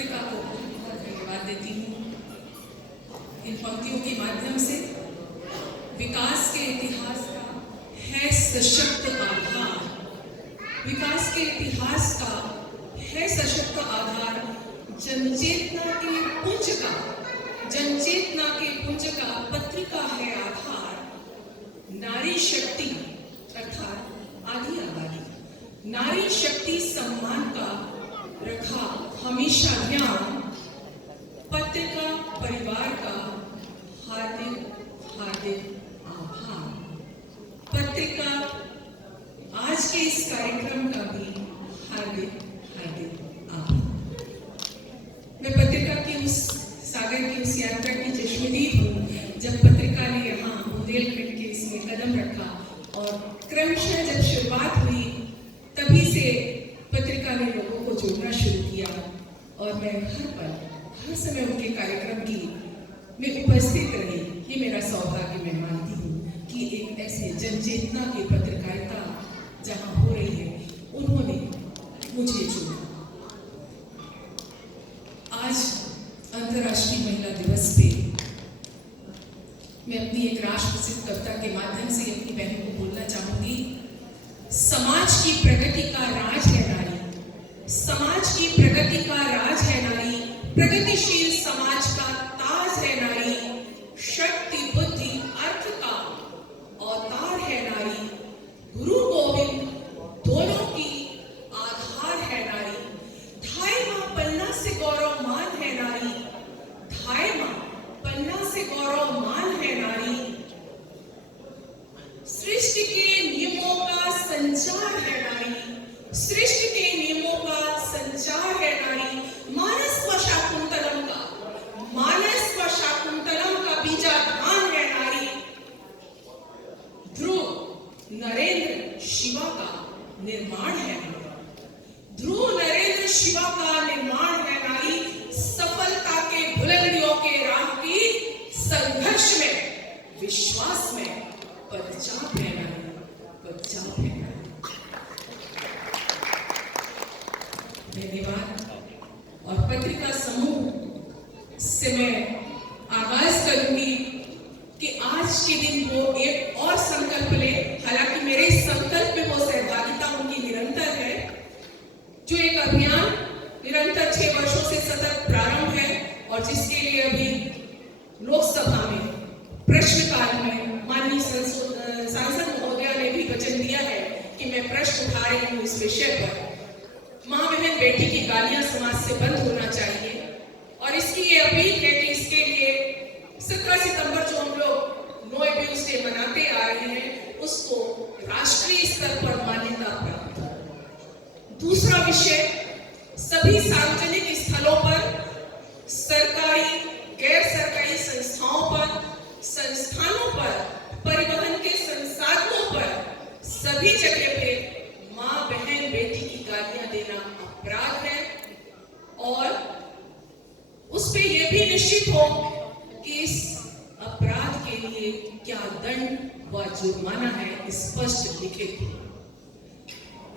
पत्रिका को बहुत धन्यवाद देती हूँ। इन पंक्तियों के माध्यम से विकास के इतिहास का है सशक्त आधार, विकास के इतिहास का है सशक्त आधार, जनचेतना के पुंज का पत्रिका है आधार। नारी शक्ति अर्थात आधी आबादी, नारी शक्ति सम्मान का रखा हमेशा ध्यान। पत्रिका परिवार का हार्दिक हार्दिक आभार। पत्रिका आज के इस कार्यक्रम का भी हार्दिक हार्दिक आभार। मैं पत्रिका की उस सागर की उस यात्रा की चश्मदीद हूँ जब पत्रिका ने यहाँ बुंदेलखंड के इसमें कदम रखा और क्रमशः जब शुरुआत हुई तभी से पत्रिका ने लोगों को जोड़ना शुरू किया और मैं हर पल हर समय उनके कार्यक्रम की में उपस्थित रही। ये मेरा सौभाग्य मैं मानती हूँ कि एक ऐसे जनचेतना की पत्रकारिता जहाँ हो रही है उन्होंने मुझे चुना। आज अंतर्राष्ट्रीय महिला दिवस पे मैं अपनी एक राष्ट्रप्रसिद्ध कविता के माध्यम से अपनी बहन को बोलना चाहूंगी। समाज की प्रगति का राज है नारी, समाज की प्रगति का राज है नारी, प्रगतिशील समाज का ताज है नारी, शक्ति बुद्धि अर्थ का अवतार है नारी, गुरु गोविंद दोनों की आधार है नारी, ढाई मां पन्ना से गौरव मान है नारी, ढाई मां पन्ना से गौरव मान है नारी, सृष्टि के नियमों का संचार है नारी, सृष्टि के नियमों का संचार है नारी, मानस व शाकुंतलम का बीजाधान है नारी, ध्रुव नरेंद्र शिवा का निर्माण है नारी, ध्रुव नरेंद्र शिवा का निर्माण है नारी, सफलता के बुलंदियों के राह की संघर्ष में विश्वास में पदचाप है नारी, पदचाप है नारी। धन्यवाद। और पत्रिका समूह से मैं आगाज करूंगी कि आज के दिन वो एक और संकल्प ले। हालांकि मेरे इस संकल्प में वो सहभागिता उनकी निरंतर है, जो एक अभियान निरंतर 6 वर्षों से सतत प्रारंभ है और जिसके लिए अभी लोकसभा में प्रश्नकाल में माननीय सांसद महोदया ने भी वचन दिया है कि मैं प्रश्न उठा रही हूँ इस विषय पर। माँ बहन बेटी की गालियां समाज से बंद होना चाहिए और इसकी ये अपील है कि इसके लिए 17 सितंबर जो हम लोग नो एब्यूज डे मनाते आ रहे हैं उसको राष्ट्रीय स्तर पर मान्यता प्राप्त हो। दूसरा विषय, सभी सार्वजनिक स्थलों पर, सरकारी गैर सरकारी संस्थाओं पर, संस्थानों पर, परिवहन के संसाधनों पर, सभी जगह पे माँ बहन बेटी की गालियां देना अपराध है और उस पे यह भी निश्चित हो कि इस अपराध के लिए क्या दंड व जुर्माना है स्पष्ट लिखित हो।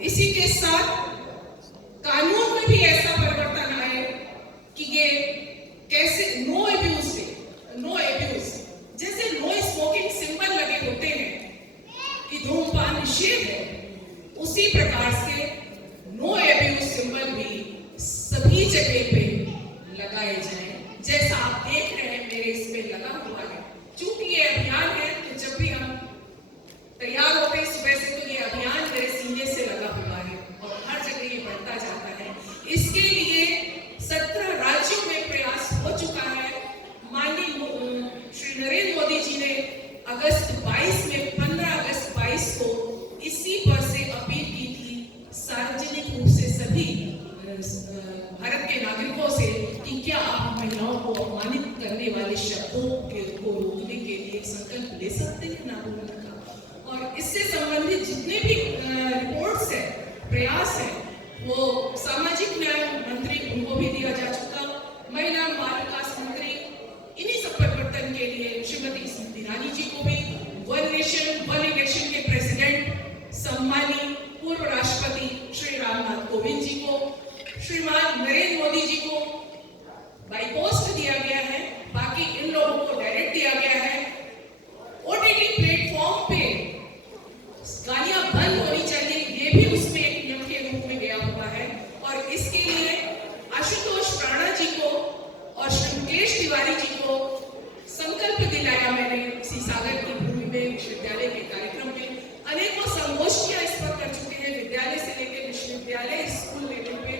इसी के साथ कानून में भी ऐसा परिवर्तन आए कि ये कैसे नो एब्यूज जैसे नो स्मोकिंग सिंबल लगे होते हैं कि धूम्रपान निषेध है, उसी प्रकार से नो एब्यूज सिंबल भी सभी जगह पे लगाए जाएं। जैसा आप देख रहे हैं मेरे इसमें लगा हुआ है। चूंकि ये अभियान है तो जब भी हम तैयार होते हैं सुबह से तो ये अभियान मेरे सीने से लगा हुआ है और हर जगह ये बढ़ता जाता है। इसके लिए 17 राज्यों में प्रयास हो चुका है। माननीय श्री नरेंद्र मोदी जी ने अगस्त 22 में 15 अगस्त 22 को इसी पर से अपील की थी सार्वजनिक रूप से सभी भारत के नागरिकों से कि क्या आप महिलाओं को अपमानित करने वाले शब्दों को रोकने के लिए संकल्प ले सकते हैं ना बोलने का। और इससे संबंधित जितने भी रिपोर्ट्स है, प्रयास है, वो सामाजिक न्याय मंत्री उनको भी दिया जा चुका, महिला बाल विकास मंत्री, इन्हीं सब परिवर्तन के लिए श्रीमती स्मृति ईरानी जी को भी, वन नेशन वन इलेक्शन के प्रेसिडेंट सम्मानीय पूर्व राष्ट्रपति श्री रामनाथ कोविंद जी को, श्रीमान नरेंद्र मोदी जी को आशुतोष राणा जी को और श्री मुकेश तिवारी जी को संकल्प दिलाया मैंने इसी सागर की भूमि में विश्वविद्यालय के कार्यक्रम में। अनेकों संगोष्ठियां इस पर कर चुके हैं, विद्यालय से लेकर विश्वविद्यालय, स्कूल लेवल पे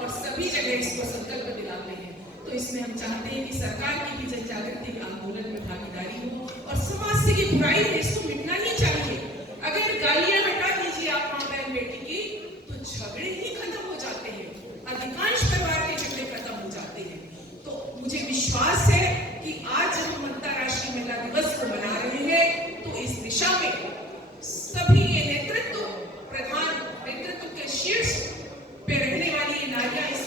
और सभी जगह इसको संकल्प दिलाते हैं। तो इसमें हम चाहते हैं कि सरकार की भी जन जागृति आंदोलन में भागीदारी हो और समाज से ये बुराई है, इसको मिटना ही चाहिए। अगर गालियां हटा दीजिए आप मां बहन बेटी की, तो झगड़े ही खत्म हो जाते हैं, अधिकांश परिवार के झगड़े खत्म हो जाते हैं। तो मुझे विश्वास है कि आज जब हम अंतर्राष्ट्रीय महिला दिवस को मना रहे हैं तो इस दिशा में सभी ये नेतृत्व, प्रधान नेतृत्व के शीर्ष पे रहने वाली ये नारियां इस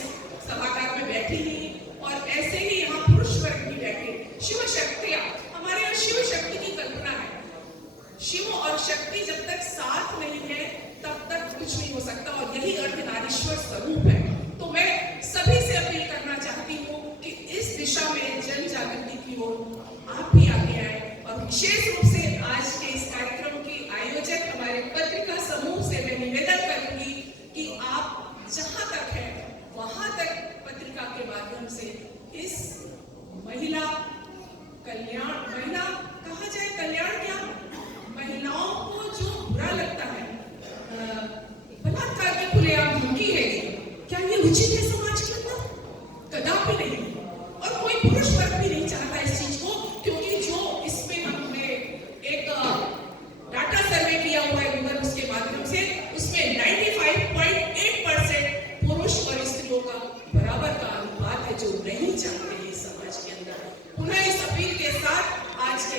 सभागार में बैठी हैं और ऐसे ही यहाँ पुरुष वर्ग भी बैठे। शिव शक्तियां, हमारे यहाँ शिव शक्ति की कल्पना है। शिव और शक्ति जब तक साथ नहीं है तब तक कुछ नहीं हो सकता और यही अर्धनारीश्वर स्वरूप है। तो मैं सभी से अपील करना चाहती हूँ कि इस दिशा में जन जागृति की ओर आप भी आगे आए और विशेष रूप से आज के इस कार्यक्रम के आयोजक हमारे पत्रिका समूह से मैं निवेदन करूंगी कि आप जहां तक है वहां तक पत्रिका के माध्यम से इस महिला कल्याण, महिला कहा जाए कल्याण क्या, महिलाओं को जो बुरा लगता है, बलात्कार की खुलेआम धमकी है, क्या ये उचित है समाज के अंदर? कदापि नहीं। और कोई पुरुष वर्ग भी नहीं चाहता इस चीज को, क्योंकि जो इसमें हमने एक डाटा सर्वे किया हुआ है गूगल उसके माध्यम से, उसमें 95.8% पुरुष और स्त्रियों का बराबर का अनुपात है जो नहीं चाहते हैं समाज के अंदर। पुनः इस अपील के साथ आज के